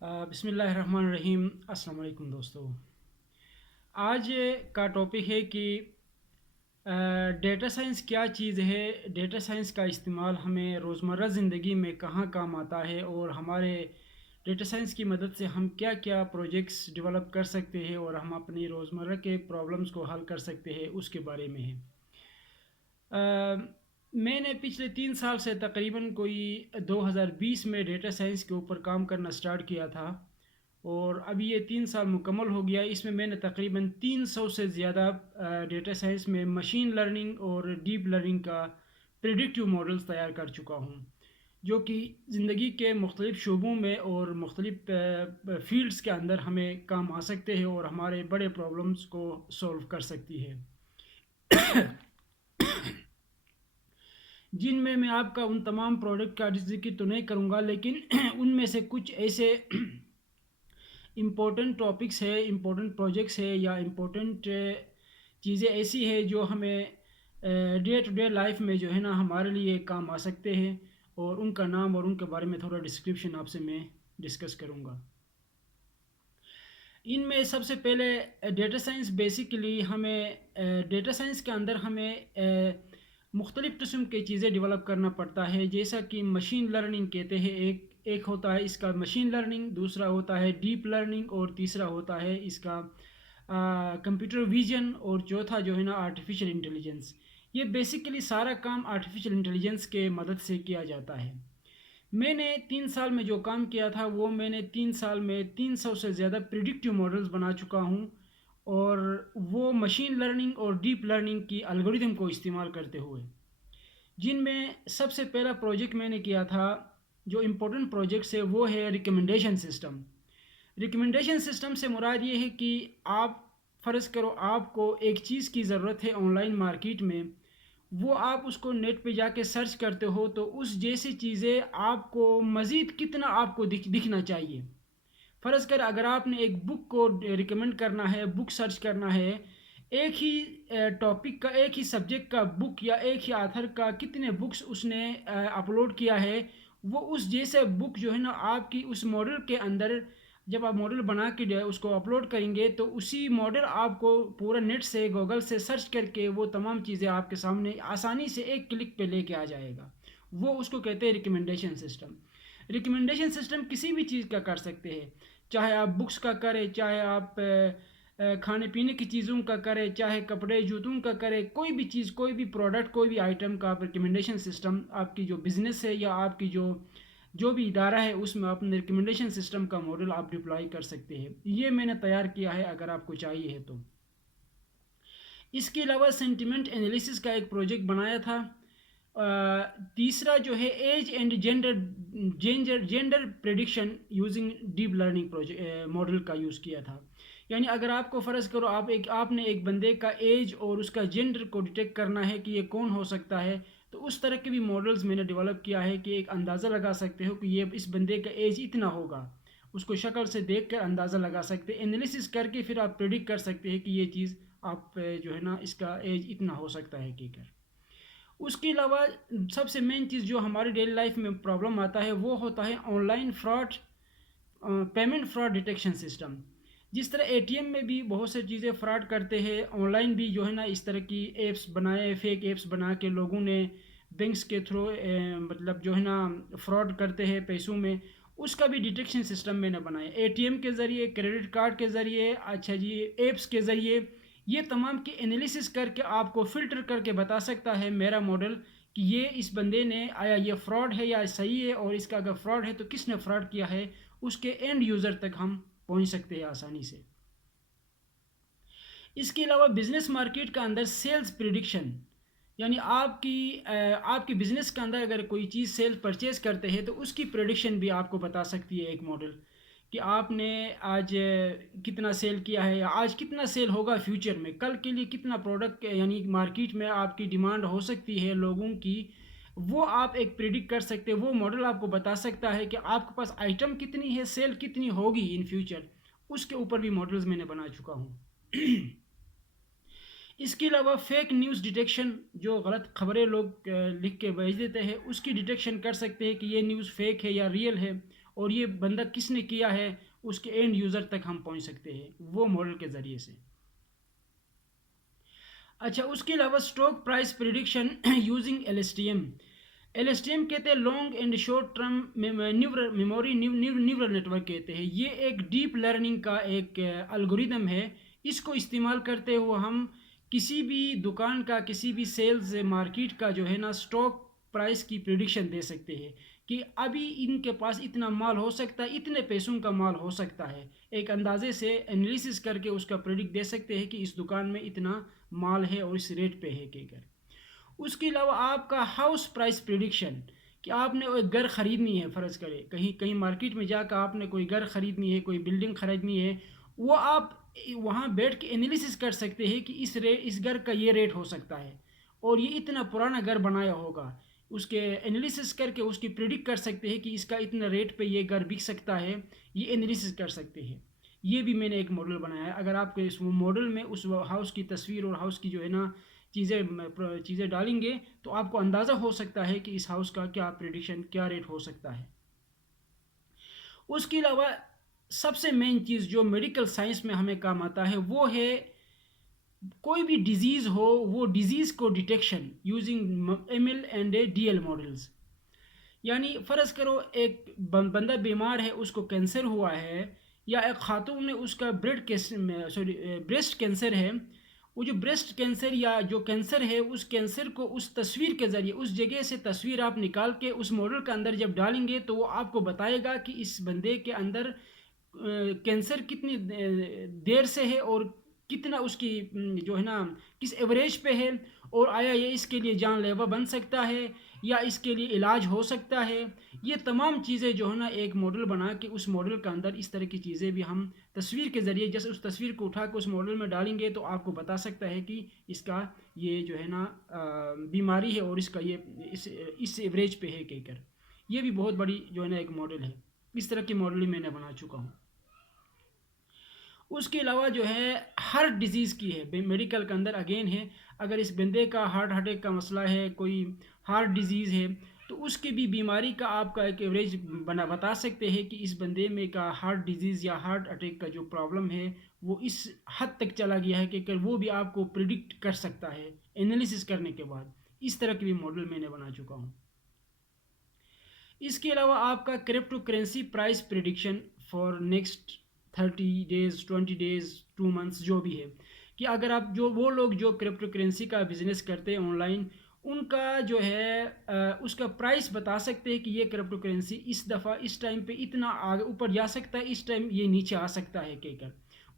بسم اللہ الرحمن الرحیم۔ السلام علیکم دوستو۔ آج کا ٹاپک ہے کہ ڈیٹا سائنس کیا چیز ہے، ڈیٹا سائنس کا استعمال ہمیں روزمرہ زندگی میں کہاں کام آتا ہے، اور ہمارے ڈیٹا سائنس کی مدد سے ہم کیا کیا پروجیکٹس ڈیولپ کر سکتے ہیں اور ہم اپنی روزمرہ کے پرابلمس کو حل کر سکتے ہیں، اس کے بارے میں ہے۔ میں نے پچھلے 3 سال سے تقریباً کوئی 2020 میں ڈیٹا سائنس کے اوپر کام کرنا سٹارٹ کیا تھا، اور ابھی یہ 3 سال مکمل ہو گیا۔ اس میں نے تقریباً 300 سے زیادہ ڈیٹا سائنس میں مشین لرننگ اور ڈیپ لرننگ کا پریڈکٹیو ماڈلز تیار کر چکا ہوں، جو کہ زندگی کے مختلف شعبوں میں اور مختلف فیلڈز کے اندر ہمیں کام آ سکتے ہیں اور ہمارے بڑے پرابلمس کو سولو کر سکتی ہے، جن میں آپ کا ان تمام پروڈکٹ کا ذکر تو نہیں کروں گا، لیکن ان میں سے کچھ ایسے امپورٹنٹ ٹاپکس ہے، امپورٹنٹ پروجیکٹس ہے، یا امپورٹنٹ چیزیں ایسی ہے جو ہمیں ڈے ٹو ڈے لائف میں جو ہے نا ہمارے لیے کام آ سکتے ہیں، اور ان کا نام اور ان کے بارے میں تھوڑا ڈسکرپشن آپ سے میں ڈسکس کروں گا۔ ان میں سب سے پہلے ڈیٹا سائنس بیسیکلی ہمیں ڈیٹا سائنس کے اندر ہمیں مختلف قسم کی چیزیں ڈیولپ کرنا پڑتا ہے، جیسا کہ مشین لرننگ کہتے ہیں۔ ایک ہوتا ہے اس کا مشین لرننگ، دوسرا ہوتا ہے ڈیپ لرننگ، اور تیسرا ہوتا ہے اس کا کمپیوٹر ویژن، اور چوتھا جو ہے نا آرٹیفیشل انٹیلیجنس۔ یہ بیسیکلی سارا کام آرٹیفیشل انٹیلیجنس کے مدد سے کیا جاتا ہے۔ میں نے 3 سال میں جو کام کیا تھا وہ میں نے 3 سال میں 300 سے زیادہ پریڈکٹیو ماڈلز بنا چکا ہوں، اور وہ مشین لرننگ اور ڈیپ لرننگ کی الگوریتم کو استعمال کرتے ہوئے، جن میں سب سے پہلا پروجیکٹ میں نے کیا تھا، جو امپورٹنٹ پروجیکٹس ہے وہ ہے ریکمنڈیشن سسٹم۔ ریکمنڈیشن سسٹم سے مراد یہ ہے کہ آپ فرض کرو آپ کو ایک چیز کی ضرورت ہے آن لائن مارکیٹ میں، وہ آپ اس کو نیٹ پہ جا کے سرچ کرتے ہو تو اس جیسی چیزیں آپ کو مزید کتنا آپ کو دکھنا چاہیے۔ فرض کر اگر آپ نے ایک بک کو ریکمنڈ کرنا ہے، بک سرچ کرنا ہے، ایک ہی ٹاپک کا، ایک ہی سبجیکٹ کا بک، یا ایک ہی آتھر کا کتنے بکس اس نے اپلوڈ کیا ہے، وہ اس جیسے بک جو ہے نا آپ کی اس ماڈل کے اندر، جب آپ ماڈل بنا کے اس کو اپلوڈ کریں گے تو اسی ماڈل آپ کو پورا نیٹ سے گوگل سے سرچ کر کے وہ تمام چیزیں آپ کے سامنے آسانی سے ایک کلک پہ لے کے آ جائے گا۔ وہ اس کو کہتے ہیں ریکمنڈیشن سسٹم۔ ریکمنڈیشن سسٹم کسی بھی چیز کا کر سکتے ہیں، چاہے آپ بکس کا کریں، چاہے آپ کھانے پینے کی چیزوں کا کریں، چاہے کپڑے جوتوں کا کریں، کوئی بھی چیز، کوئی بھی پروڈکٹ، کوئی بھی آئٹم کا آپ ریکمنڈیشن سسٹم، آپ کی جو بزنس ہے یا آپ کی جو بھی ادارہ ہے اس میں اپنے ریکمنڈیشن سسٹم کا ماڈل آپ ڈپلائی کر سکتے ہیں۔ یہ میں نے تیار کیا ہے، اگر آپ کو چاہیے ہے تو۔ اس کے علاوہ سینٹیمنٹ انالیسس کا ایک پروجیکٹ بنایا تھا۔ تیسرا جو ہے age and gender prediction using deep learning model کا یوز کیا تھا۔ یعنی اگر آپ کو فرض کرو آپ نے ایک بندے کا ایج اور اس کا جینڈر کو ڈیٹیکٹ کرنا ہے کہ یہ کون ہو سکتا ہے، تو اس طرح کے بھی ماڈلز میں نے ڈیولپ کیا ہے کہ ایک اندازہ لگا سکتے ہو کہ یہ اس بندے کا ایج اتنا ہوگا، اس کو شکل سے دیکھ کر اندازہ لگا سکتے، انالیسس کر کے پھر آپ پریڈکٹ کر سکتے ہیں کہ یہ چیز آپ جو ہے نا اس کا ایج اتنا ہو سکتا ہے کہہ کر۔ اس کے علاوہ سب سے مین چیز جو ہماری ڈیلی لائف میں پرابلم آتا ہے وہ ہوتا ہے on line fraud, payment fraud detection system. جس طرح اے ٹی ایم میں بھی بہت سی چیزیں فراڈ کرتے ہیں، آن لائن بھی جو ہے نا اس طرح کی ایپس بنائے، فیک ایپس بنا کے لوگوں نے بینکس کے تھرو مطلب جو ہے نا فراڈ کرتے ہیں پیسوں میں، اس کا بھی ڈیٹیکشن سسٹم میں نے بنایا، اے ٹی ایم کے ذریعے، کریڈٹ کارڈ کے ذریعے، اچھا جی ایپس کے ذریعے، یہ تمام کی انالیسس کر کے آپ کو فلٹر کر کے بتا سکتا ہے میرا ماڈل کہ یہ اس بندے نے آیا یہ فراڈ ہے یا صحیح ہے، اور اس کا اگر فراڈ ہے تو کس نے فراڈ کیا ہے، اس کے اینڈ یوزر تک ہم پہنچ سکتے ہیں آسانی سے۔ اس کے علاوہ بزنس مارکیٹ کا اندر سیلز پریڈکشن، یعنی آپ کی بزنس کے اندر اگر کوئی چیز سیل پرچیز کرتے ہیں تو اس کی پریڈکشن بھی آپ کو بتا سکتی ہے ایک ماڈل، کہ آپ نے آج کتنا سیل کیا ہے، یا آج کتنا سیل ہوگا فیوچر میں، کل کے لیے کتنا پروڈکٹ یعنی مارکیٹ میں آپ کی ڈیمانڈ ہو سکتی ہے لوگوں کی، وہ آپ ایک پریڈکٹ کر سکتے، وہ ماڈل آپ کو بتا سکتا ہے کہ آپ کے پاس آئٹم کتنی ہے، سیل کتنی ہوگی ان فیوچر، اس کے اوپر بھی ماڈلز میں نے بنا چکا ہوں۔ اس کے علاوہ فیک نیوز ڈیٹیکشن، جو غلط خبریں لوگ لکھ کے بھیج دیتے ہیں، اس کی ڈیٹیکشن کر سکتے ہیں کہ یہ نیوز فیک ہے یا ریئل ہے، اور یہ بندہ کس نے کیا ہے اس کے اینڈ یوزر تک ہم پہنچ سکتے ہیں وہ ماڈل کے ذریعے سے. اچھا اس کے علاوہ stock price prediction using L S T M کہتے ہیں long and short term memory neural network کہتے ہیں. یہ ایک ڈیپ لرننگ کا ایک الگوریدم ہے. اس کو استعمال کرتے ہوئے ہم کسی بھی دکان کا کسی بھی سیلز مارکیٹ کا جو ہے نا اسٹاک پرائس کی پریڈکشن دے سکتے ہیں کہ ابھی ان کے پاس اتنا مال ہو سکتا ہے, اتنے پیسوں کا مال ہو سکتا ہے. ایک اندازے سے انالیسس کر کے اس کا پریڈکٹ دے سکتے ہیں کہ اس دکان میں اتنا مال ہے اور اس ریٹ پہ ہے کہ کر. اس کے علاوہ آپ کا ہاؤس پرائس پریڈکشن کہ آپ نے ایک گھر خریدنی ہے, فرض کرے کہیں مارکیٹ میں جا کر آپ نے کوئی گھر خریدنی ہے, کوئی بلڈنگ خریدنی ہے, وہ آپ وہاں بیٹھ کے انالیسس کر سکتے ہیں کہ اس گھر کا یہ ریٹ ہو سکتا ہے اور یہ اتنا پرانا گھر بنایا ہوگا. اس کے انالیسس کر کے اس کی پریڈکٹ کر سکتے ہیں کہ اس کا اتنا ریٹ پہ یہ گھر بک سکتا ہے, یہ انالیسس کر سکتے ہیں. یہ بھی میں نے ایک ماڈل بنایا ہے. اگر آپ کے اس ماڈل میں اس ہاؤس کی تصویر اور ہاؤس کی جو ہے نا چیزیں ڈالیں گے تو آپ کو اندازہ ہو سکتا ہے کہ اس ہاؤس کا کیا پریڈکشن کیا ریٹ ہو سکتا ہے. اس کے علاوہ سب سے مین چیز جو میڈیکل سائنس میں ہمیں کام آتا ہے وہ ہے کوئی بھی ڈیزیز ہو وہ ڈیزیز کو detection using M L and D L models. یعنی فرض کرو ایک بندہ بیمار ہے, اس کو کینسر ہوا ہے, یا ایک خاتون نے اس کا بریسٹ کینسر ہے. وہ جو بریسٹ کینسر یا جو کینسر ہے اس کینسر کو اس تصویر کے ذریعے اس جگہ سے تصویر آپ نکال کے اس ماڈل کے اندر جب ڈالیں گے تو وہ آپ کو بتائے گا کہ اس بندے کے اندر کینسر کتنی دیر سے ہے اور کتنا اس کی جو ہے نا کس ایوریج پہ ہے, اور آیا یہ اس کے لیے جان لیوا بن سکتا ہے یا اس کے لیے علاج ہو سکتا ہے. یہ تمام چیزیں جو ہے نا ایک ماڈل بنا کے اس ماڈل کے اندر اس طرح کی چیزیں بھی ہم تصویر کے ذریعے جیسے اس تصویر کو اٹھا کے اس ماڈل میں ڈالیں گے تو آپ کو بتا سکتا ہے کہ اس کا یہ جو ہے نا بیماری ہے اور اس کا یہ اس ایوریج پہ ہے کہہ کر. یہ بھی بہت بڑی جو ہے نا ایک ماڈل ہے. اس طرح کی ماڈل میں نے بنا چکا ہوں. اس کے علاوہ جو ہے ہارٹ ڈیزیز کی ہے میڈیکل کے اندر اگین ہے. اگر اس بندے کا ہارٹ اٹیک کا مسئلہ ہے, کوئی ہارٹ ڈیزیز ہے, تو اس کی بھی بیماری کا آپ کا ایک ایوریج بتا سکتے ہیں کہ اس بندے میں کا ہارٹ ڈیزیز یا ہارٹ اٹیک کا جو پرابلم ہے وہ اس حد تک چلا گیا ہے کہ وہ بھی آپ کو پریڈکٹ کر سکتا ہے انالیسس کرنے کے بعد. اس طرح کی بھی ماڈل میں نے بنا چکا ہوں. اس کے علاوہ آپ کا crypto currency price prediction for next 30 days 20 days 2 months جو بھی ہے کہ اگر آپ وہ لوگ جو کرپٹو کرنسی کا بزنس کرتے ہیں آن لائن, ان کا جو ہے اس کا پرائس بتا سکتے ہیں کہ یہ کرپٹو کرنسی اس دفعہ اس ٹائم پہ اتنا آگے اوپر جا سکتا ہے, اس ٹائم یہ نیچے آ سکتا ہے کہہ کر.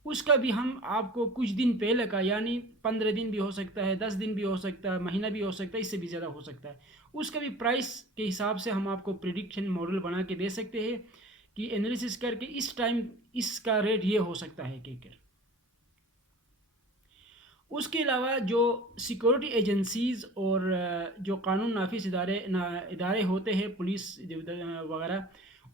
اس کا بھی ہم آپ کو کچھ دن پہلے کا یعنی 15 دن بھی ہو سکتا ہے, 10 دن بھی ہو سکتا ہے, مہینہ بھی ہو سکتا ہے, اس سے بھی زیادہ ہو سکتا ہے. اس کا بھی پرائس کے حساب سے ہم آپ کو پریڈکشن ماڈل بنا کے دے سکتے ہیں کہ انالیسس کر کے اس ٹائم اس کا ریٹ یہ ہو سکتا ہے کہہ کر. اس کے علاوہ جو سیکورٹی ایجنسیز اور جو قانون نافذ ادارے ہوتے ہیں پولیس وغیرہ,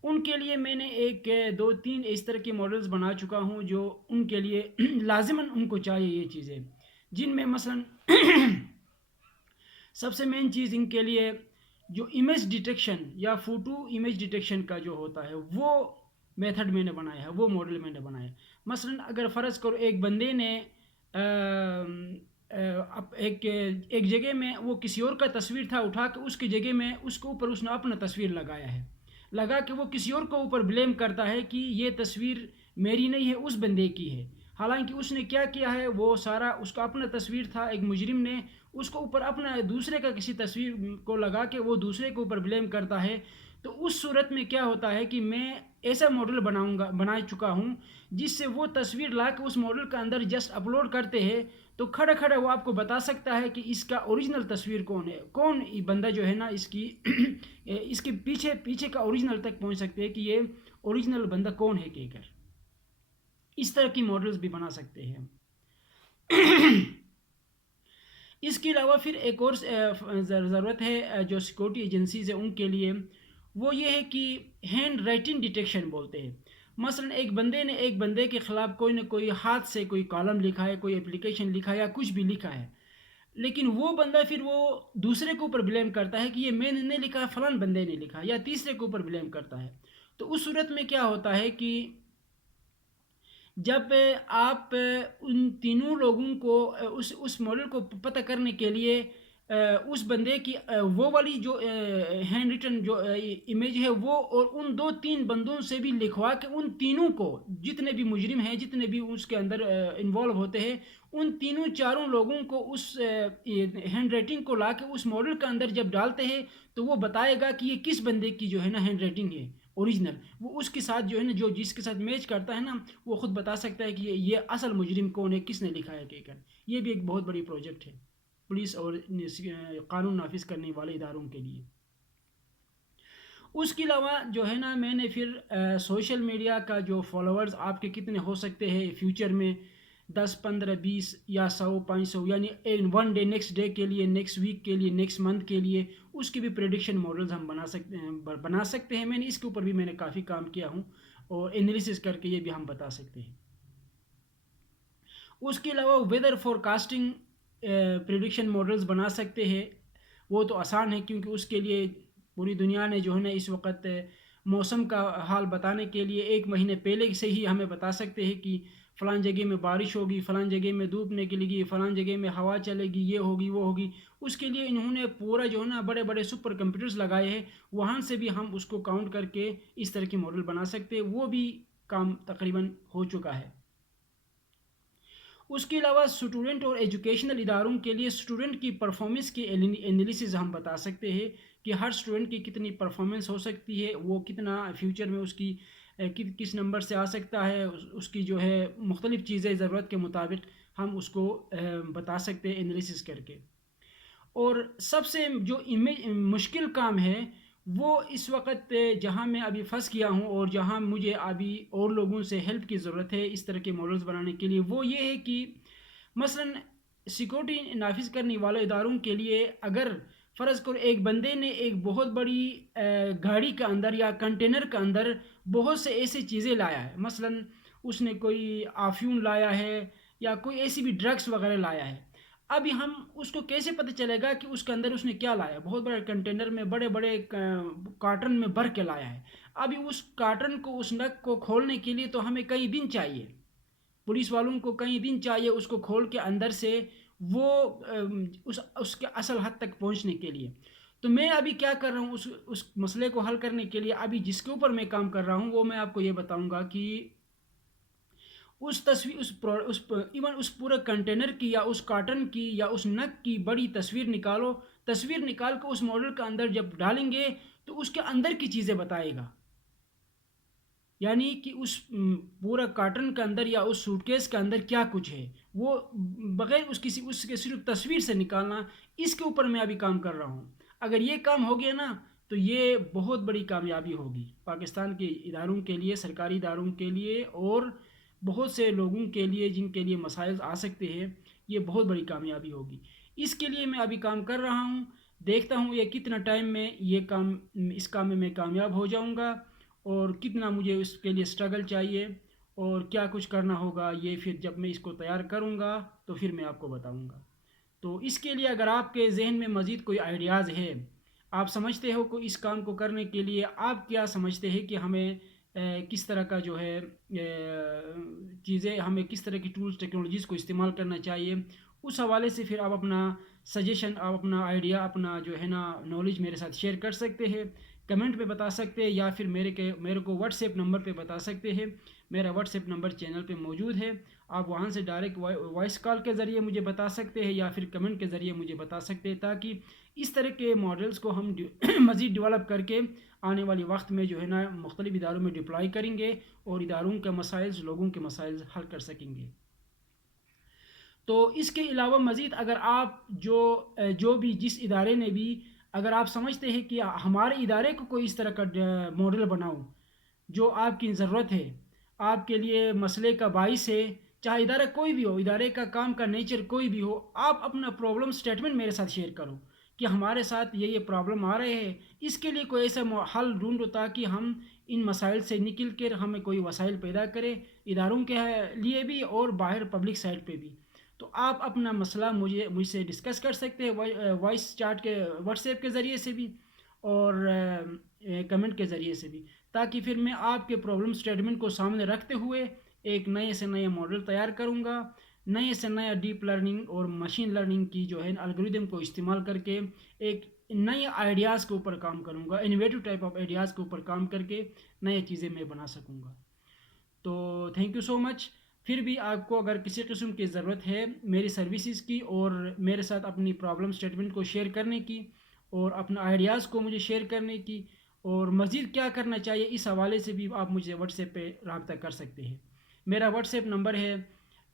ان کے لیے میں نے ایک 2-3 اس طرح کے ماڈلز بنا چکا ہوں جو ان کے لیے لازماً ان کو چاہیے یہ چیزیں, جن میں مثلا سب سے مین چیز ان کے لیے جو امیج ڈیٹیکشن یا فوٹو امیج ڈیٹیکشن کا جو ہوتا ہے وہ میتھڈ میں نے بنایا ہے, وہ ماڈل میں نے بنایا ہے. مثلا اگر فرض کرو ایک بندے نے ایک جگہ میں وہ کسی اور کا تصویر تھا اٹھا کے اس کی جگہ میں اس کے اوپر اس نے اپنا تصویر لگایا ہے, لگا کے وہ کسی اور کو اوپر بلیم کرتا ہے کہ یہ تصویر میری نہیں ہے اس بندے کی ہے. حالانکہ اس نے کیا ہے, وہ سارا اس کا اپنا تصویر تھا, ایک مجرم نے اس کو اوپر اپنا دوسرے کا کسی تصویر کو لگا کے وہ دوسرے کے اوپر بلیم کرتا ہے. تو اس صورت میں کیا ہوتا ہے کہ میں ایسا ماڈل بنا چکا ہوں جس سے وہ تصویر لا کے اس ماڈل کا اندر جسٹ اپلوڈ کرتے ہیں تو کھڑا وہ آپ کو بتا سکتا ہے کہ اس کا اوریجنل تصویر کون ہے, کون بندہ جو ہے نا اس کے پیچھے کا اوریجنل تک پہنچ سکتے ہیں کہ یہ اوریجنل بندہ کون ہے کہہ کر. اس طرح کی ماڈلز بھی بنا سکتے ہیں. اس کے علاوہ پھر ایک اور ضرورت ہے جو سیکورٹی ایجنسیز ہیں ان کے لیے, وہ یہ ہے کہ ہینڈ رائٹنگ ڈیٹیکشن بولتے ہیں. مثلا ایک بندے نے ایک بندے کے خلاف کوئی نہ کوئی ہاتھ سے کوئی کالم لکھا ہے, کوئی اپلیکیشن لکھا ہے یا کچھ بھی لکھا ہے, لیکن وہ بندہ پھر وہ دوسرے کے اوپر بلیم کرتا ہے کہ یہ میں نے نہیں لکھا, فلاں بندے نے لکھا, یا تیسرے کے اوپر بلیم کرتا ہے. تو اس صورت میں کیا ہوتا ہے کہ جب آپ ان تینوں لوگوں کو اس ماڈل کو پتہ کرنے کے لیے اس بندے کی وہ والی جو ہینڈ ریٹن جو امیج ہے وہ اور ان دو تین بندوں سے بھی لکھوا کے ان تینوں کو جتنے بھی مجرم ہیں جتنے بھی اس کے اندر انوالو ہوتے ہیں ان تینوں چاروں لوگوں کو اس ہینڈ رائٹنگ کو لا کے اس ماڈل کے اندر جب ڈالتے ہیں تو وہ بتائے گا کہ یہ کس بندے کی جو ہے نا ہینڈ رائٹنگ ہے اوریجنل. وہ اس کے ساتھ جو ہے نا جو جس کے ساتھ میچ کرتا ہے نا وہ خود بتا سکتا ہے کہ یہ اصل مجرم کون ہے کس نے لکھا ہے کہ یہ بھی ایک بہت بڑی پروجیکٹ ہے پولیس اور قانون نافذ کرنے والے اداروں کے لیے. اس کے علاوہ جو ہے نا میں نے پھر سوشل میڈیا کا جو فالوورز آپ کے کتنے ہو سکتے ہیں فیوچر میں 10 15 20 یا 100 500 یعنی ون ڈے نیکسٹ ڈے کے لیے نیکسٹ ویک کے لیے نیکسٹ منتھ کے لیے اس کی بھی پریڈکشن ماڈلز ہم بنا سکتے ہیں. میں نے اس کے اوپر بھی میں نے کافی کام کیا ہوں اور انالیسس کر کے یہ بھی ہم بتا سکتے ہیں. اس کے علاوہ weather forecasting prediction models بنا سکتے ہیں. وہ تو آسان ہے کیونکہ اس کے لیے پوری دنیا نے جو ہے نا اس وقت موسم کا حال بتانے کے لیے 1 مہینے پہلے سے ہی ہمیں بتا سکتے ہیں کہ فلان جگہ میں بارش ہوگی فلان جگہ میں دھوپ نکلے گی فلان جگہ میں ہوا چلے گی یہ ہوگی وہ ہوگی. اس کے لیے انہوں نے پورا جو ہے نا بڑے بڑے سپر کمپیوٹرز لگائے ہیں وہاں سے بھی ہم اس کو کاؤنٹ کر کے اس طرح کے ماڈل بنا سکتے ہیں. وہ بھی کام تقریباً ہو چکا ہے. اس کے علاوہ اسٹوڈنٹ اور ایجوکیشنل اداروں کے لیے اسٹوڈنٹ کی پرفارمنس کی انالیسز ہم بتا سکتے ہیں کہ ہر اسٹوڈنٹ کی کتنی پرفارمنس ہو سکتی ہے وہ کتنا فیوچر میں اس کی کس نمبر سے آ سکتا ہے اس کی جو ہے مختلف چیزیں ضرورت کے مطابق ہم اس کو بتا سکتے ہیں انالیسز کر کے. اور سب سے جو مشکل کام ہے وہ اس وقت جہاں میں ابھی پھنس گیا ہوں اور جہاں مجھے ابھی اور لوگوں سے ہیلپ کی ضرورت ہے اس طرح کے ماڈلز بنانے کے لیے وہ یہ ہے کہ مثلاً سیکورٹی نافذ کرنے والے اداروں کے لیے اگر فرض کرو ایک بندے نے ایک بہت بڑی گاڑی کے اندر یا کنٹینر کے اندر بہت سے ایسی چیزیں لایا ہے مثلاً اس نے کوئی آفیون لایا ہے یا کوئی ایسی بھی ڈرگس وغیرہ لایا ہے. ابھی ہم اس کو کیسے پتہ چلے گا کہ اس کے اندر اس نے کیا لایا بہت بڑے کنٹینر میں بڑے بڑے کارٹن میں بھر کے لایا ہے. ابھی اس کارٹن کو اس نگ کو کھولنے کے لیے تو ہمیں کئی دن چاہیے پولیس والوں کو کئی دن چاہیے اس کو کھول کے اندر سے وہ اس کے اصل حد تک پہنچنے کے لیے. تو میں ابھی کیا کر رہا ہوں اس مسئلے کو حل کرنے کے لیے ابھی جس کے اوپر میں کام کر رہا ہوں وہ میں آپ کو یہ بتاؤں گا کہ اس تصویر ایون اس پورے کنٹینر کی یا اس کارٹن کی یا اس نگ کی بڑی تصویر نکالو تصویر نکال کے اس ماڈل کے اندر جب ڈالیں گے تو اس کے اندر کی چیزیں بتائے گا. یعنی کہ اس پورا کارٹن کے اندر یا اس سوٹ کیس کے اندر کیا کچھ ہے وہ بغیر اس کے صرف تصویر سے نکالنا اس کے اوپر میں ابھی کام کر رہا ہوں. اگر یہ کام ہو گیا نا تو یہ بہت بڑی کامیابی ہوگی پاکستان کے اداروں کے لیے سرکاری اداروں کے لیے اور بہت سے لوگوں کے لیے جن کے لیے مسائل آ سکتے ہیں. یہ بہت بڑی کامیابی ہوگی. اس کے لیے میں ابھی کام کر رہا ہوں دیکھتا ہوں یہ کتنا ٹائم میں اس کام میں کامیاب ہو جاؤں گا اور کتنا مجھے اس کے لیے سٹرگل چاہیے اور کیا کچھ کرنا ہوگا یہ پھر جب میں اس کو تیار کروں گا تو پھر میں آپ کو بتاؤں گا. تو اس کے لیے اگر آپ کے ذہن میں مزید کوئی آئیڈیاز ہے آپ سمجھتے ہو کہ اس کام کو کرنے کے لیے آپ کیا سمجھتے ہیں کہ ہمیں کس طرح کا جو ہے چیزیں ہمیں کس طرح کی ٹولز ٹیکنالوجیز کو استعمال کرنا چاہیے اس حوالے سے پھر آپ اپنا سجیشن آپ اپنا آئیڈیا اپنا جو ہے نا نالج میرے ساتھ شیئر کر سکتے ہیں کمنٹ پہ بتا سکتے ہیں یا پھر میرے کو واٹس ایپ نمبر پہ بتا سکتے ہیں. میرا واٹس ایپ نمبر چینل پہ موجود ہے آپ وہاں سے ڈائریکٹ وائس کال کے ذریعے مجھے بتا سکتے ہیں یا پھر کمنٹ کے ذریعے مجھے بتا سکتے ہیں تاکہ اس طرح کے ماڈلز کو ہم مزید ڈیولپ کر کے آنے والی وقت میں جو ہے نا مختلف اداروں میں ڈپلائی کریں گے اور اداروں کے مسائل لوگوں کے مسائل حل کر سکیں گے. تو اس کے علاوہ مزید اگر آپ جو بھی جس ادارے نے بھی اگر آپ سمجھتے ہیں کہ ہمارے ادارے کو کوئی اس طرح کا ماڈل بناؤ جو آپ کی ضرورت ہے آپ کے لیے مسئلے کا باعث ہے چاہے ادارہ کوئی بھی ہو ادارے کا کام کا نیچر کوئی بھی ہو آپ اپنا پرابلم سٹیٹمنٹ میرے ساتھ شیئر کرو کہ ہمارے ساتھ یہ پرابلم آ رہے ہیں اس کے لیے کوئی ایسا حل ڈھونڈو تاکہ ہم ان مسائل سے نکل کر ہمیں کوئی وسائل پیدا کرے اداروں کے لیے بھی اور باہر پبلک سائٹ پہ بھی. تو آپ اپنا مسئلہ مجھ سے ڈسکس کر سکتے ہیں وائس چیٹ کے واٹس ایپ کے ذریعے سے بھی اور کمنٹ کے ذریعے سے بھی تاکہ پھر میں آپ کے پرابلم اسٹیٹمنٹ کو سامنے رکھتے ہوئے ایک نئے سے نئے ماڈل تیار کروں گا، نئے سے نیا ڈیپ لرننگ اور مشین لرننگ کی جو ہے الگوریدم کو استعمال کر کے ایک نئے آئیڈیاز کے اوپر کام کروں گا، انویٹو ٹائپ آف آئیڈیاز کے اوپر کام کر کے نئے چیزیں میں بنا سکوں گا۔ تو تھینک یو سو مچ۔ پھر بھی آپ کو اگر کسی قسم کی ضرورت ہے میری سروسز کی اور میرے ساتھ اپنی پرابلم اسٹیٹمنٹ کو شیئر کرنے کی اور اپنا آئیڈیاز کو مجھے شیئر کرنے کی اور مزید کیا کرنا چاہیے، اس حوالے سے بھی آپ مجھے واٹس ایپ پہ رابطہ کر سکتے ہیں۔ میرا واٹس ایپ نمبر ہے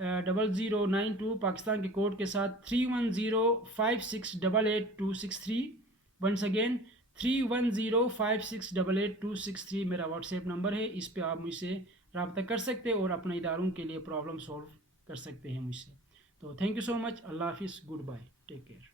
0092 پاکستان کے کوڈ کے ساتھ 3105688263۔ ونس اگین 3105688263 میرا واٹس ایپ نمبر ہے، اس پہ آپ مجھ سے رابطہ کر سکتے ہیں اور اپنے اداروں کے لیے پرابلم سولو کر سکتے ہیں مجھ سے۔ تو تھینک یو سو مچ، اللہ حافظ، گڈ بائے، ٹیک کیئر۔